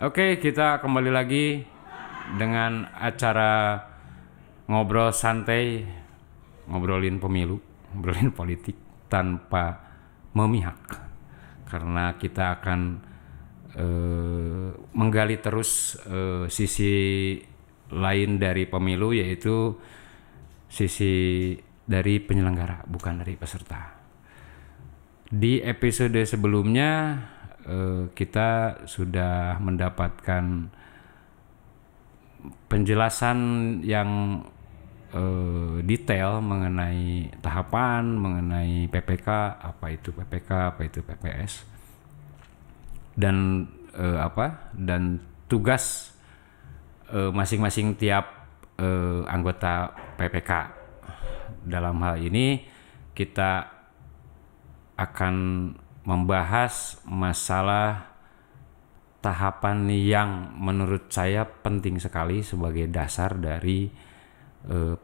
Oke, kita kembali lagi dengan acara ngobrol santai, ngobrolin pemilu, ngobrolin politik tanpa memihak. Karena kita akan menggali terus sisi lain dari pemilu, yaitu sisi dari penyelenggara, bukan dari peserta. Di episode sebelumnya kita sudah mendapatkan penjelasan yang detail mengenai tahapan, mengenai PPK, apa itu PPK, apa itu PPS, dan dan tugas masing-masing tiap anggota PPK. Dalam hal ini kita akan membahas masalah tahapan yang menurut saya penting sekali sebagai dasar dari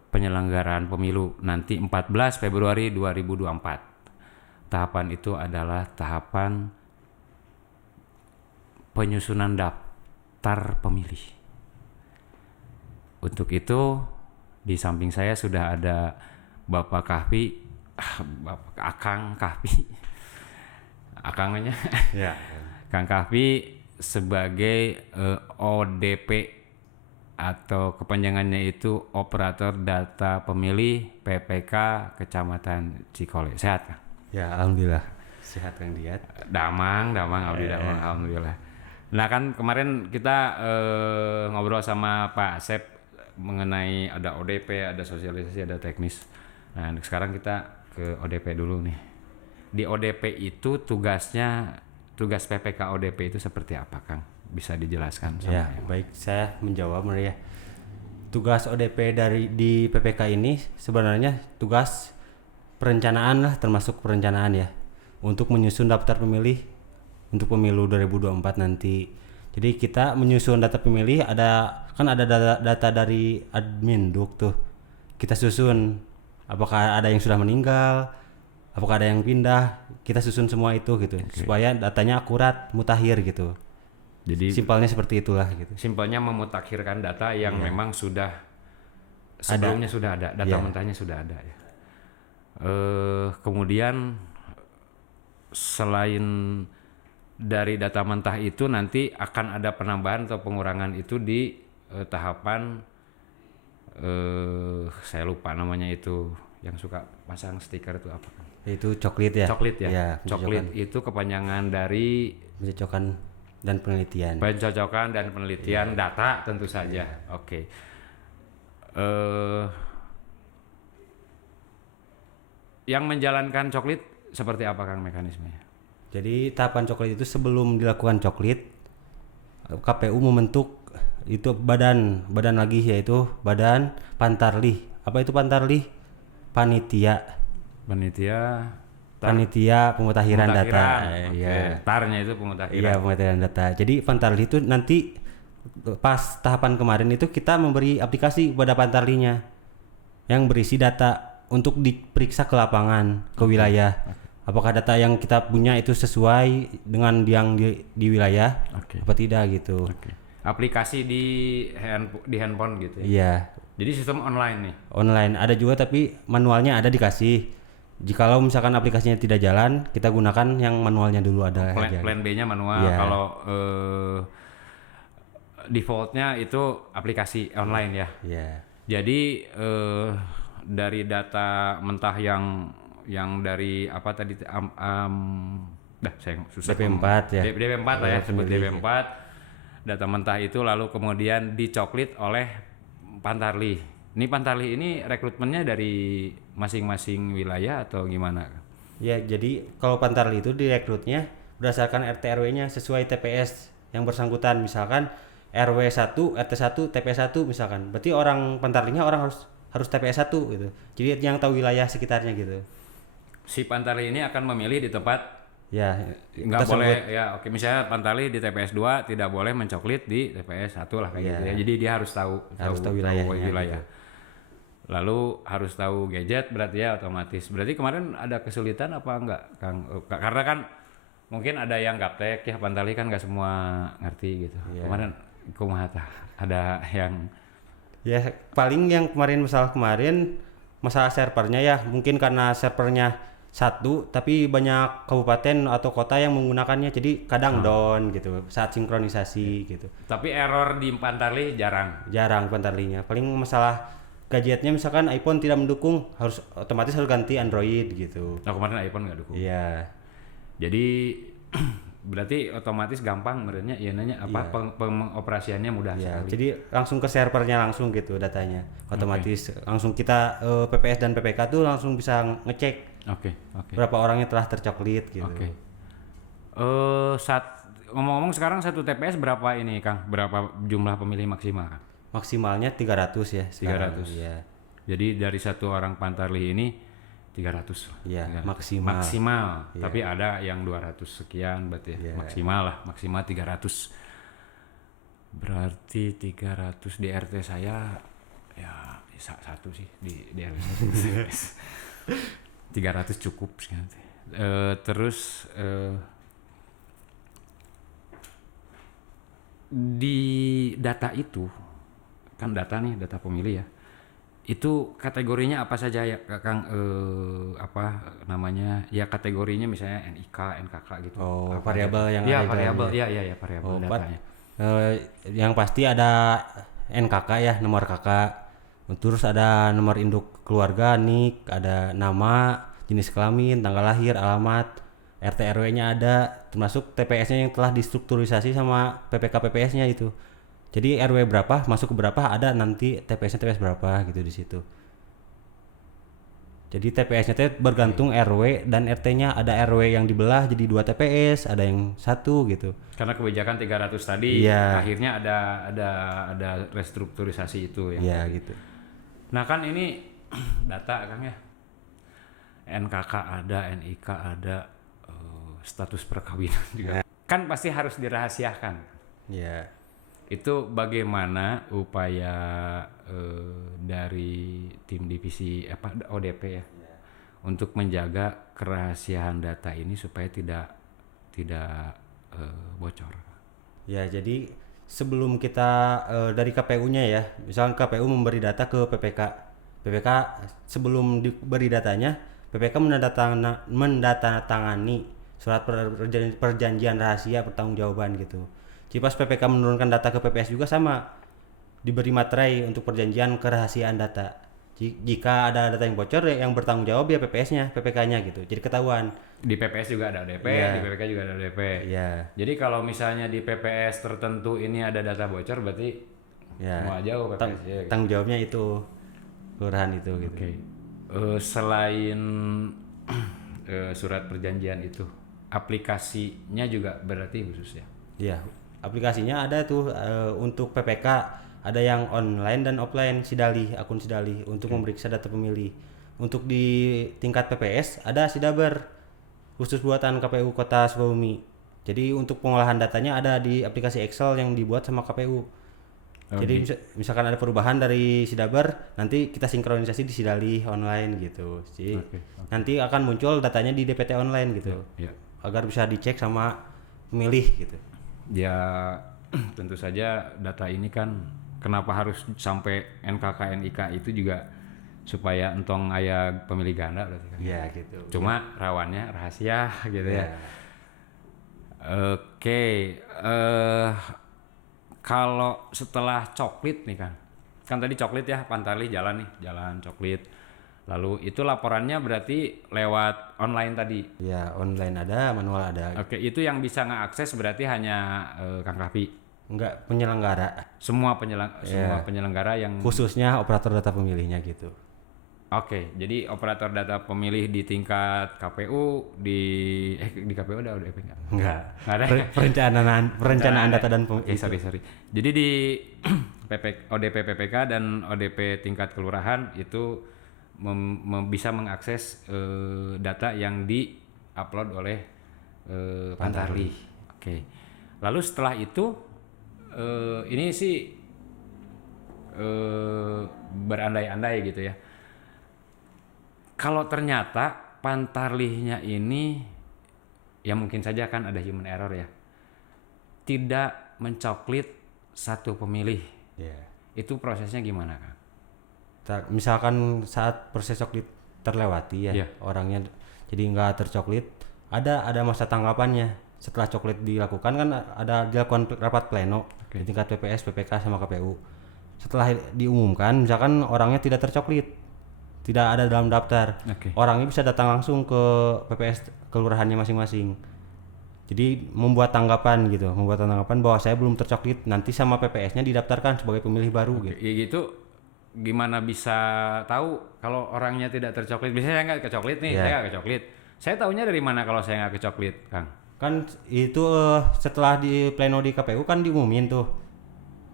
penyelenggaraan pemilu nanti 14 Februari 2024. Tahapan itu adalah tahapan penyusunan daftar pemilih. Untuk itu di samping saya sudah ada Bapak Kahfi, Akang Kahfi, Akangnya, Ya. Kang Kahfi sebagai ODP atau kepanjangannya itu Operator Data Pemilih PPK Kecamatan Cikole. Sehat Kang? Ya, alhamdulillah. Sehat Kang Diat. Damang, abdi damang, alhamdulillah. Nah kan kemarin kita ngobrol sama Pak Asep mengenai ada ODP, ada sosialisasi, ada teknis. Nah sekarang kita ke ODP dulu nih. Di ODP itu tugas PPK ODP itu seperti apa Kang? Bisa dijelaskan sama Ya, baik, saya menjawab ya. Tugas ODP di PPK ini sebenarnya tugas perencanaan lah, termasuk perencanaan ya, untuk menyusun daftar pemilih untuk pemilu 2024 nanti. Jadi kita menyusun data pemilih, ada data dari admin duk tuh. Kita susun apakah ada yang sudah meninggal, apakah ada yang pindah, kita susun semua itu gitu, supaya datanya akurat, mutakhir gitu. Jadi Simpelnya seperti itulah gitu. simpelnya memutakhirkan data yang memang sudah sebelumnya sudah ada, data mentahnya sudah ada ya. Kemudian selain dari data mentah itu nanti akan ada penambahan atau pengurangan itu di tahapan saya lupa namanya itu, yang suka pasang stiker itu apa kan? Itu coklit ya. Coklit ya. Ya, Coklit itu kepanjangan dari pencocokan dan penelitian. pencocokan dan penelitian data tentu saja. Oke. Yang menjalankan coklit seperti apa Kang mekanismenya? Jadi tahapan coklit itu sebelum dilakukan coklit, KPU membentuk itu badan lagi, yaitu Badan Pantarlih. Apa itu Pantarlih? Panitia pemutakhiran data. Iya. Tarnya itu pemutakhiran. Iya, pemutakhiran data. Jadi Pantarlih itu nanti pas tahapan kemarin itu kita memberi aplikasi kepada Pantarlihnya yang berisi data untuk diperiksa ke lapangan, ke wilayah. Apakah data yang kita punya itu sesuai dengan yang di wilayah apa tidak gitu. Aplikasi di handphone gitu ya. Iya. Jadi sistem online nih. Online ada juga, tapi manualnya ada dikasih. Jikalau misalkan aplikasinya tidak jalan, kita gunakan yang manualnya dulu ada aja. Plan B-nya manual. Iya. Kalau defaultnya itu aplikasi online ya. Iya. Jadi dari data mentah yang dari apa tadi saya susah DP4 ya. DP4 lah ya, sebut DP4. Data mentah itu lalu kemudian dicoklit oleh Pantarlih. Ini Pantarlih ini rekrutmennya dari masing-masing wilayah atau gimana? Ya, jadi kalau Pantarlih itu direkrutnya berdasarkan RT RW-nya sesuai TPS yang bersangkutan. Misalkan RW 1, RT 1, TPS 1 misalkan. Berarti orang Pantarlihnya orang harus TPS 1 gitu. Jadi yang tahu wilayah sekitarnya gitu. Si Pantarlih ini akan memilih di tempat Ya, nggak boleh ya. Oke, misalnya Pantarlih di TPS 2 tidak boleh mencoklit di TPS 1 lah kayak gitu ya. Jadi dia harus tahu wilayahnya, wilayah. gitu. Lalu harus tahu gadget berarti ya, otomatis. Berarti kemarin ada kesulitan apa enggak Kang? Karena kan mungkin ada yang gaptek ya, Pantarlih kan nggak semua ngerti gitu. Kemarin kumaha tah? Ada yang Ya paling yang masalah servernya ya, mungkin karena servernya satu tapi banyak kabupaten atau kota yang menggunakannya, jadi kadang down gitu saat sinkronisasi gitu. tapi error di Pantarlih jarang. Jarang Pantarlinya. Paling masalah gadgetnya misalkan iPhone tidak mendukung, otomatis harus ganti Android gitu. Nah kemarin iPhone nggak dukung. Iya. Jadi berarti otomatis gampang merenya ya nanya apa pengoperasiannya mudah Ya, sekali. jadi langsung ke servernya langsung gitu datanya. Otomatis langsung kita PPS dan PPK tuh langsung bisa ngecek Oke. berapa orangnya telah tercoklit gitu. Oke. Ngomong-ngomong sekarang satu TPS berapa ini Kang? Berapa jumlah pemilih maksimal Kang? Maksimalnya 300 ya sekarang. 300. Iya. Jadi dari satu orang Pantarlih ini 300. Iya, 300. maksimal. Maksimal. Tapi ada yang 200 sekian berarti ya. Maksimal 300. Berarti 300 di RT saya ya satu sih di RT. 300 cukup sih nanti. Terus di data itu kan data pemilih ya, itu kategorinya apa saja ya Kang? Apa namanya ya, kategorinya misalnya NIK, NKK gitu. Oh, Apa variabel aja? yang ya, ada variabel dalamnya. ya variabel Oh, datanya. yang pasti ada NKK ya, nomor kakak. Terus ada nomor induk keluarga, NIK, ada nama, jenis kelamin, tanggal lahir, alamat, RT RW-nya ada, termasuk TPS-nya yang telah distrukturisasi sama PPK PPS-nya itu. Jadi RW berapa, masuk ke berapa, ada nanti TPS-nya TPS berapa gitu di situ. Jadi TPS-nya bergantung RW dan RT-nya, ada RW yang dibelah jadi 2 TPS, ada yang satu gitu. Karena kebijakan 300 tadi Iya. akhirnya ada restrukturisasi itu ya. Iya gitu. Nah kan ini data Kang ya. NKK ada, NIK ada, status perkawinan juga. Kan pasti harus dirahasiakan. Iya. Itu bagaimana upaya dari tim divisi ODP ya, untuk menjaga kerahasiaan data ini supaya tidak bocor. Ya, jadi sebelum kita dari KPU-nya ya, misalnya KPU memberi data ke PPK. PPK sebelum diberi datanya, PPK mendatangani surat perjanjian rahasia pertanggungjawaban gitu. Jadi pas PPK menurunkan data ke PPS juga sama, diberi materai untuk perjanjian kerahasiaan data. Jika ada data yang bocor, yang bertanggung jawab ya PPS-nya, PPK-nya gitu. Jadi ketahuan. Di PPS juga ada ODP, di PPK juga ada ODP. Iya. Jadi kalau misalnya di PPS tertentu ini ada data bocor, berarti semua jauh PPS ya. Tanggung jawabnya itu kelurahan itu gitu. Oke. Selain surat perjanjian itu, aplikasinya juga berarti khusus ya? Iya, aplikasinya ada tuh untuk PPK, ada yang online dan offline akun Sidali untuk memeriksa data pemilih. Untuk di tingkat PPS ada Sidaber khusus buatan KPU Kota Sukabumi. Jadi untuk pengolahan datanya ada di aplikasi Excel yang dibuat sama KPU. Jadi misalkan ada perubahan dari Sidaber, nanti kita sinkronisasi di Sidali online gitu. Jadi nanti akan muncul datanya di DPT online gitu. Ya. Agar bisa dicek sama pemilih gitu. Ya tentu saja data ini kan kenapa harus sampai NKK NIK itu juga supaya entong aya pemilih ganda berarti kan. Iya gitu. Cuma rawannya rahasia gitu ya. Oke, kalau setelah coklit nih kan tadi coklit ya, Pantarlih jalan coklit. Lalu itu laporannya berarti lewat online tadi. Ya online ada, manual ada. Oke, itu yang bisa ngeakses berarti hanya Kang Kapi. Enggak, penyelenggara. Semua penyelenggara yang Khususnya operator data pemilihnya gitu. Oke, jadi operator data pemilih di tingkat KPU di KPU ada ODP nggak? Enggak. Nggak ada. Perencanaan data dan sorry. Jadi di ODP PPK dan ODP tingkat kelurahan itu bisa mengakses data yang di-upload oleh Pantarlih. Oke. Lalu setelah itu ini sih berandai-andai gitu ya. Kalau ternyata Pantarlihnya ini ya mungkin saja kan ada human error ya. Tidak mencoklit satu pemilih. Ya. Itu prosesnya gimana, Kang? Misalkan saat proses coklit terlewati ya, Iya. orangnya jadi nggak tercoklit, ada masa tanggapannya. Setelah coklit dilakukan kan ada dilakukan rapat pleno Oke. di tingkat PPS, PPK sama KPU. Setelah diumumkan, misalkan orangnya tidak tercoklit, tidak ada dalam daftar, Oke. orangnya bisa datang langsung ke PPS kelurahannya masing-masing. Jadi membuat tanggapan bahwa saya belum tercoklit, nanti sama PPS-nya didaftarkan sebagai pemilih baru gitu. Ya gitu, gimana bisa tahu kalau orangnya tidak tercoklit? Biasanya saya nggak kecoklit nih, Iya. saya nggak kecoklit. Saya tahunya dari mana kalau saya nggak kecoklit, Kang? Kan itu setelah di pleno di KPU kan diumumin tuh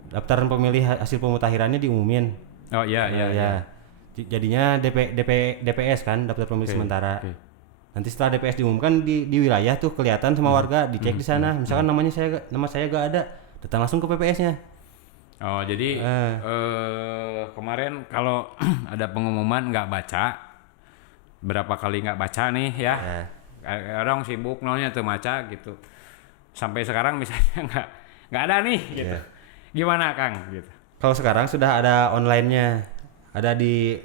daftar pemilih hasil pemutakhirannya diumumin. Oh iya, Nah, iya. Jadinya DPS kan daftar pemilih Oke, sementara. oke. Nanti setelah DPS diumumkan di wilayah tuh kelihatan sama warga, dicek di sana. Misalkan nama saya gak ada, datang langsung ke PPS-nya. Oh jadi kemarin kalau ada pengumuman nggak baca, berapa kali nggak baca nih ya? Orang sibuk nolnya tuh baca gitu. Sampai sekarang misalnya nggak ada nih gitu. Gimana, Kang? Gitu. Kalau sekarang sudah ada online-nya, ada di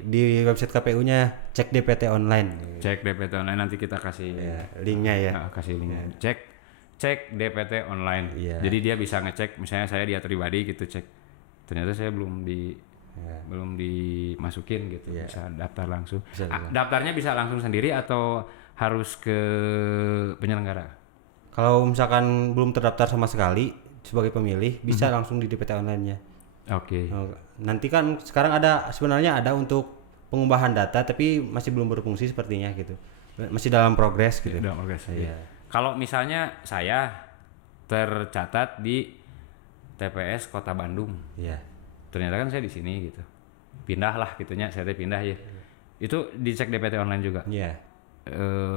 website KPU-nya, cek DPT online. Cek DPT online, nanti kita kasih Linknya ya. kasih link. Cek DPT online. Iya. Jadi dia bisa ngecek, misalnya saya dia pribadi gitu cek. Ternyata saya belum dimasukin gitu. Iya. Bisa daftar langsung. Bisa juga. Daftarnya bisa langsung sendiri atau harus ke penyelenggara? Kalau misalkan belum terdaftar sama sekali sebagai pemilih, bisa langsung di DPT online-nya. Oke. Nanti kan sekarang sebenarnya ada untuk pengubahan data tapi masih belum berfungsi sepertinya gitu. Masih dalam progres gitu. Udah, oke. Iya. Kalau misalnya saya tercatat di TPS Kota Bandung, Iya. ternyata kan saya di sini gitu, pindah lah gitunya, saya pindah ya. Itu dicek DPT online juga. Iya.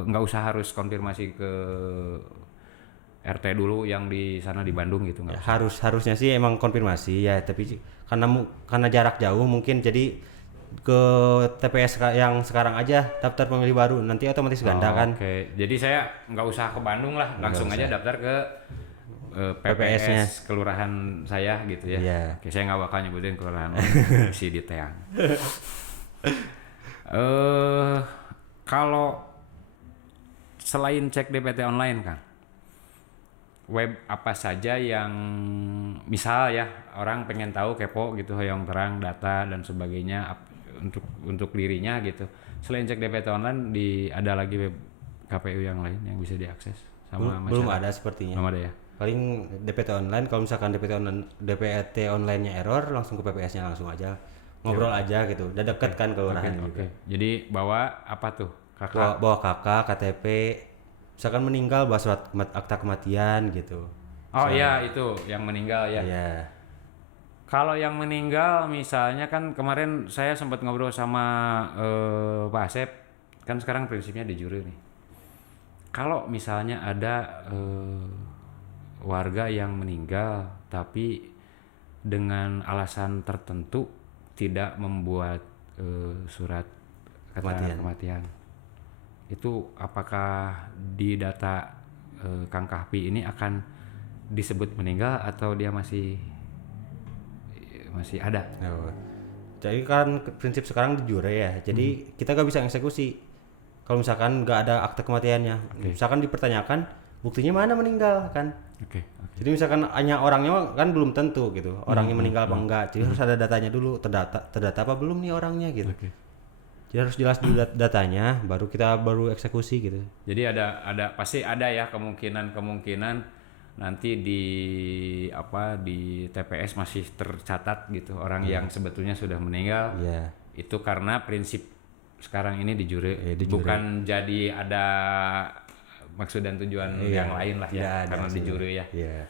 Nggak usah harus konfirmasi ke RT dulu yang di sana di Bandung gitu nggak? Ya, harusnya sih emang konfirmasi ya, tapi karena jarak jauh mungkin jadi ke TPS yang sekarang aja daftar pemilih baru, nanti otomatis ganda kan. Oke, jadi saya nggak usah ke Bandung lah, langsung aja daftar ke PPS-nya. PPS kelurahan saya gitu ya. Iya. Oke, saya nggak bakal nyebutin kelurahan si di Teang. Kalau selain cek DPT online, Kang, web apa saja yang misal ya orang pengen tahu kepo gitu yang terang data dan sebagainya untuk dirinya gitu. Selain cek DPT online ada lagi web KPU yang lain yang bisa diakses sama Belum masyarakat? ada sepertinya. Belum ada ya. Paling DPT online, kalau misalkan DPT online-nya error langsung ke PPS-nya langsung aja. Ngobrol aja gitu. Udah deket kan kelurahan juga. Oke. Jadi bawa apa tuh? Kakak. Bawa kakak, KTP, misalkan meninggal bawa surat akta kematian gitu. Oh iya itu yang meninggal ya. Iya. Kalau yang meninggal misalnya kan kemarin saya sempat ngobrol sama Pak Asep, kan sekarang prinsipnya di juri nih. Kalau misalnya ada warga yang meninggal tapi dengan alasan tertentu tidak membuat surat keterangan kematian, itu apakah di data Kang Kahpi ini akan disebut meninggal atau dia masih ada? Jadi kan prinsip sekarang di jure ya. Jadi kita gak bisa eksekusi kalau misalkan nggak ada akta kematiannya. Misalkan dipertanyakan buktinya mana meninggal kan. Oke. Jadi misalkan hanya orangnya kan belum tentu gitu. Orangnya meninggal apa enggak. Jadi harus ada datanya dulu. Terdata apa belum nih orangnya gitu. Jadi harus jelas dulu datanya, baru kita eksekusi gitu. Jadi ada pasti ada ya kemungkinan nanti di TPS masih tercatat gitu orang yang sebetulnya sudah meninggal. Iya. Itu karena prinsip sekarang ini di juri, Di juri. bukan jadi ada maksud dan tujuan yang lain lah ya, karena di juri ya. Iya.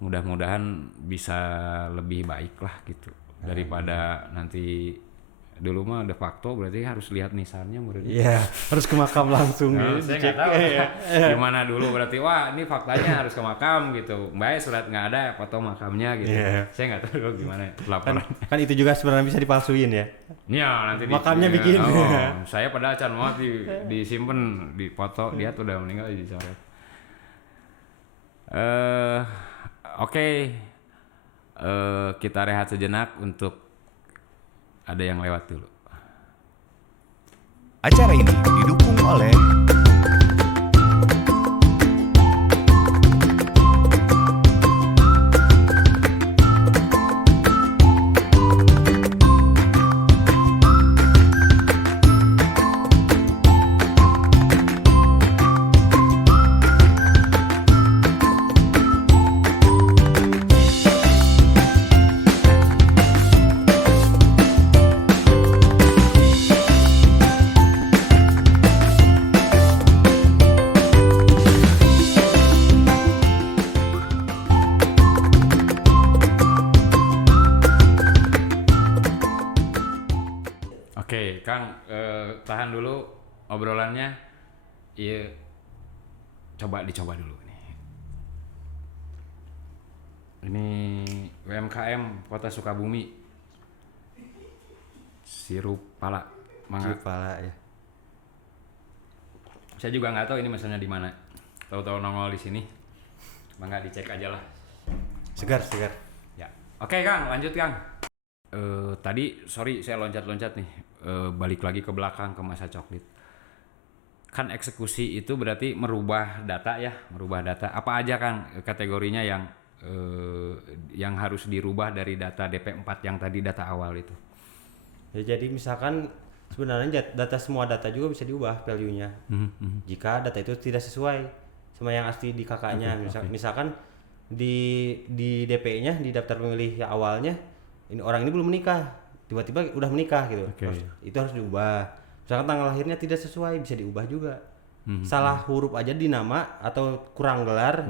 Mudah-mudahan bisa lebih baik lah gitu daripada nanti dulu mah de facto berarti harus lihat nisannya menurut Iya, harus ke makam langsung Nah, gitu. saya nggak tahu gimana dulu berarti wah ini faktanya harus ke makam gitu, baik surat nggak ada foto makamnya gitu. Saya nggak tahu gimana laporan. Kan itu juga sebenarnya bisa dipalsuin ya. Ya nanti Makamnya bikin. saya padahal can mau disimpan di foto dia tuh udah meninggal dicoret. Eh, oke. Kita rehat sejenak untuk ada yang lewat dulu. Acara ini didukung oleh Oke, Kang, tahan dulu obrolannya. Iya, dicoba dulu nih. Ini UMKM Kota Sukabumi. Sirup pala, mangga. Kepala ya. Saya juga nggak tahu ini mesennya di mana. Tahu-tahu nongol di sini. Mangga dicek aja lah. Segar. Ya. Oke, Kang, lanjut, Kang. Tadi sorry saya loncat-loncat nih. Balik lagi ke belakang ke masa coklit. Kan eksekusi itu berarti merubah data ya, Apa aja, Kang, kategorinya yang harus dirubah dari data DP4 yang tadi data awal itu? Ya, jadi misalkan sebenarnya semua data juga bisa diubah value-nya. Jika data itu tidak sesuai sama yang asli di KK-nya. Misalkan di DP-nya, di daftar pemilih yang awalnya, ini orang ini belum menikah, tiba-tiba udah menikah gitu. Itu harus diubah. Misalkan tanggal lahirnya tidak sesuai, bisa diubah juga. Salah huruf aja di nama atau kurang gelar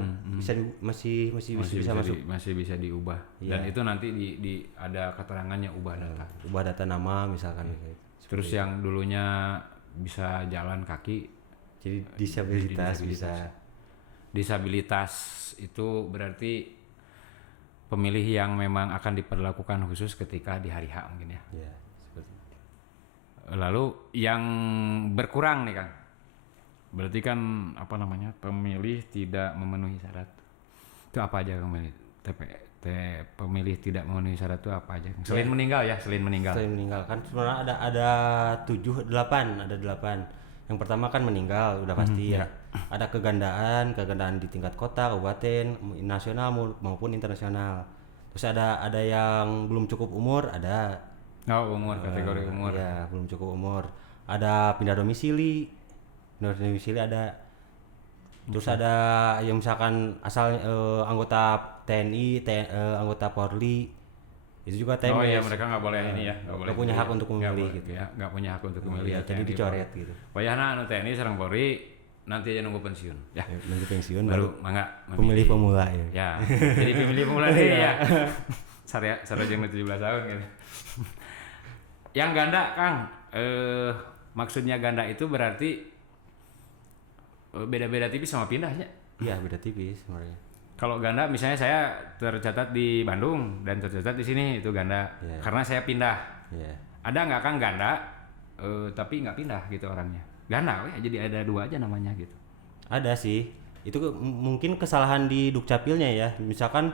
masih bisa masuk. Masih bisa diubah. Iya. Dan itu nanti di ada keterangannya ubah data. Ubah data nama misalkan. Terus yang dulunya bisa jalan kaki Jadi disabilitas bisa. Disabilitas itu berarti pemilih yang memang akan diperlakukan khusus ketika di hari H mungkin ya. Ya, seperti itu. Lalu yang berkurang nih, Kang. Berarti kan pemilih tidak memenuhi syarat. Itu apa aja, Kang? Pemilih tidak memenuhi syarat itu apa aja? Selain meninggal ya, selain meninggal kan sebenarnya ada 8. Yang pertama kan meninggal udah pasti ya. Ada kegandaan di tingkat kota, kabupaten, nasional maupun internasional. Terus ada yang belum cukup umur, ada. Kategori umur. Ya, belum cukup umur. Ada pindah domisili ada. Terus ada yang misalkan asal anggota TNI, anggota Polri, itu juga TMS. Oh iya, mereka nggak boleh ini ya, nggak punya hak untuk memilih gitu. Ya, nggak punya hak untuk memilih. Ya, jadi dicoret gitu. Wayahna anu TNI sareng Polri nanti aja nunggu pensiun. Ya, nunggu pensiun baru mangga pemilih pemula ya. Ya, jadi pemilih pemula nih ya. Sarjana 17 tahun gitu. Yang ganda, Kang, maksudnya ganda itu berarti beda-beda tipis sama pindahnya. Iya, beda tipis sebenarnya. Kalau ganda misalnya saya tercatat di Bandung dan tercatat di sini itu ganda. Yeah. Karena saya pindah. Yeah. Ada nggak, Kang, ganda tapi nggak pindah gitu orangnya? Ganda ya, jadi ada 2 aja namanya gitu. Ada sih. Itu mungkin kesalahan di Dukcapilnya ya. Misalkan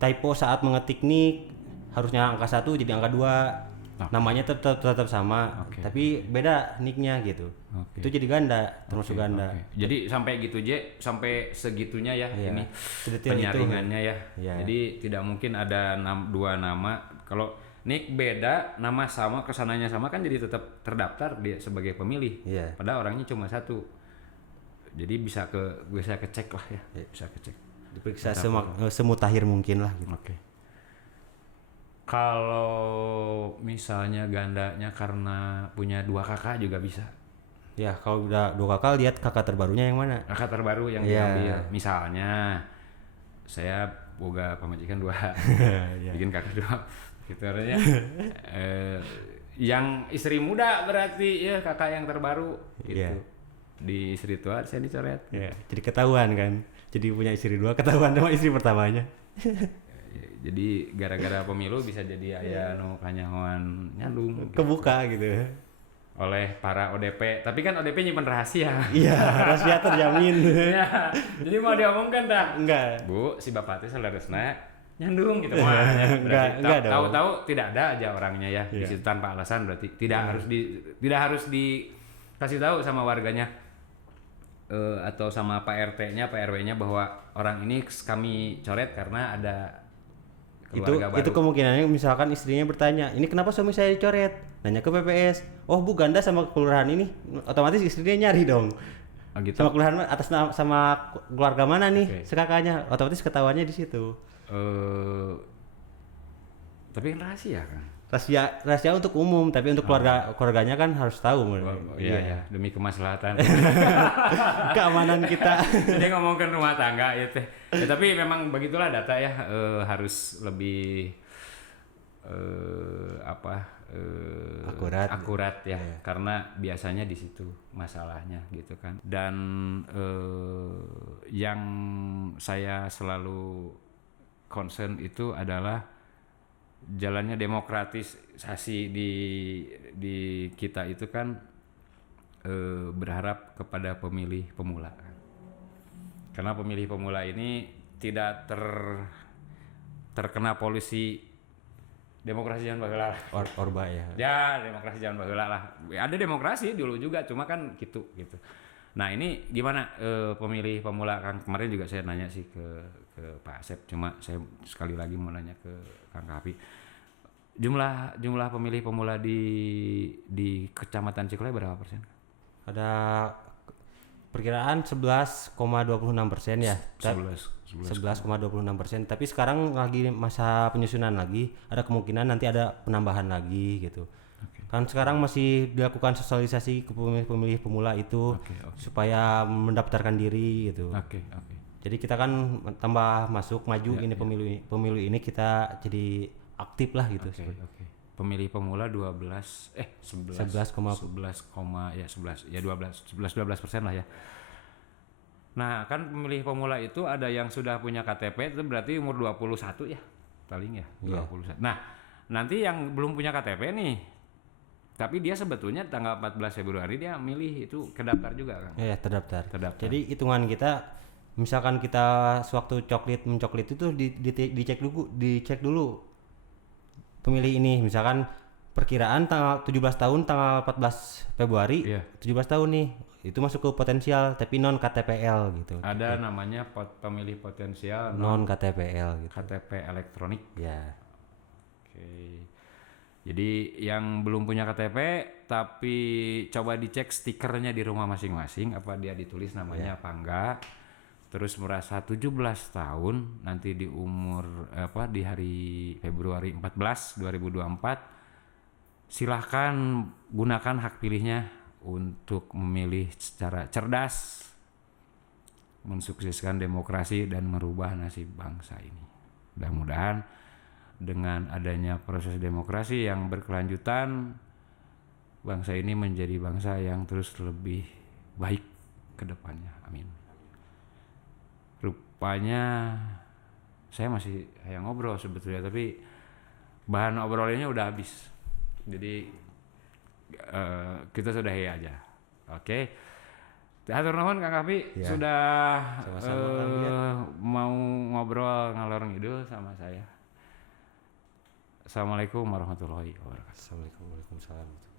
typo saat mengetik nik harusnya angka 1 jadi angka 2. Namanya tetap sama, tapi beda nicknya gitu. Itu jadi ganda, termasuk ganda. Jadi sampai gitu sampai segitunya ya, ini penyaringannya ya. Jadi tidak mungkin ada 2 nama. Kalau nick beda, nama sama, kesananya sama kan jadi tetap terdaftar dia sebagai pemilih. Padahal orangnya cuma 1. Jadi bisa kecek lah ya. Bisa kecek. Diperiksa semutakhir mungkin lah gitu. Kalau misalnya gandanya karena punya 2 kakak juga bisa. Ya, kalau udah 2 kakak lihat kakak terbarunya yang mana? Kakak terbaru yang diambil. Misalnya saya boga pamajikan 2, bikin kakak 2. Gitu artinya. Yang istri muda berarti ya kakak yang terbaru gitu. Di istri tua saya dicoret. Jadi ketahuan kan. Jadi punya istri 2 ketahuan sama istri pertamanya. Jadi gara-gara pemilu bisa jadi aya nu kanyahoan nyandung kebuka gitu. oleh para ODP. Tapi kan ODP nyimpen rahasia. Iya, rahasia terjamin. Iya. Jadi mau diomongkan dah. Enggak. Bu, si bapak teh salaresna nyandung gitu mah. Enggak dong. Tahu-tahu tidak ada aja orangnya ya di Iya. situ tanpa alasan berarti tidak harus dikasih tahu sama warganya atau sama Pak RT-nya, Pak RW-nya bahwa orang ini kami coret karena ada keluarga baru. Itu kemungkinannya misalkan istrinya bertanya, ini kenapa suami saya dicoret? Nanya ke PPS, oh Bu ganda sama kelurahan ini, otomatis istrinya nyari dong. Oh, gitu. Sama kelurahan atas nama sama keluarga mana nih Oke. sekakaknya, otomatis ketahuannya di situ. Tapi kan rahasia kan. Rahasia untuk umum, tapi untuk keluarganya kan harus tahu. Iya, demi kemaslahatan. Keamanan kita. Jadi ngomongin rumah tangga ya teh. Ya, tapi memang begitulah data ya, harus lebih akurat ya, karena biasanya di situ masalahnya gitu kan. Dan yang saya selalu concern itu adalah jalannya demokratisasi di kita itu kan berharap kepada pemilih pemula kan. Karena pemilih pemula ini tidak terkena polusi demokrasi zaman baheula. Orba ya. Ya, demokrasi zaman baheula lah. Ada demokrasi dulu juga, cuma kan gitu. Nah, ini gimana pemilih pemula? Kang, kemarin juga saya nanya sih ke Pak Asep, cuma saya sekali lagi mau nanya ke Kang Kapi. Jumlah pemilih pemula di Kecamatan Cikulai berapa persen? Ada perkiraan 11,26% ya. 11,26%. Tapi sekarang lagi masa penyusunan lagi, ada kemungkinan nanti ada penambahan lagi gitu. Okay. Kan sekarang masih dilakukan sosialisasi ke pemilih pemula itu supaya mendaftarkan diri gitu. Oke. Jadi kita kan tambah masuk maju ini pemilu ini kita jadi aktif lah gitu. Oke. Pemilih pemula 11,12% lah ya. Nah, kan pemilih pemula itu ada yang sudah punya KTP itu berarti umur 21 ya. Paling ya, 21. Nah, nanti yang belum punya KTP nih, tapi dia sebetulnya tanggal 14 Februari dia milih itu kedaftar juga kan? Ya, terdaftar. Jadi hitungan kita, misalkan kita sewaktu mencoklit itu dicek dulu pemilih ini, misalkan perkiraan tanggal 17 tahun tanggal 14 Februari, 17 tahun nih, itu masuk ke potensial tapi non KTPL gitu. Ada namanya pemilih potensial non KTPL gitu. KTP elektronik. Ya. Oke. Jadi yang belum punya KTP tapi coba dicek stikernya di rumah masing-masing apa dia ditulis namanya apa enggak. Terus merasa 17 tahun nanti di umur di hari Februari 14 2024 silahkan gunakan hak pilihnya untuk memilih secara cerdas, mensukseskan demokrasi dan merubah nasib bangsa ini. Mudah-mudahan dengan adanya proses demokrasi yang berkelanjutan, bangsa ini menjadi bangsa yang terus lebih baik ke depannya. Amin. Rupanya saya masih kayak ngobrol sebetulnya, tapi bahan obrolannya udah habis. Jadi kita sudahi aja. Oke. Hatur nuhun Kang Kapi sudah mau ngobrol ngalor ngidul sama saya. Assalamualaikum warahmatullahi wabarakatuh. Assalamualaikum warahmatullahi wabarakatuh.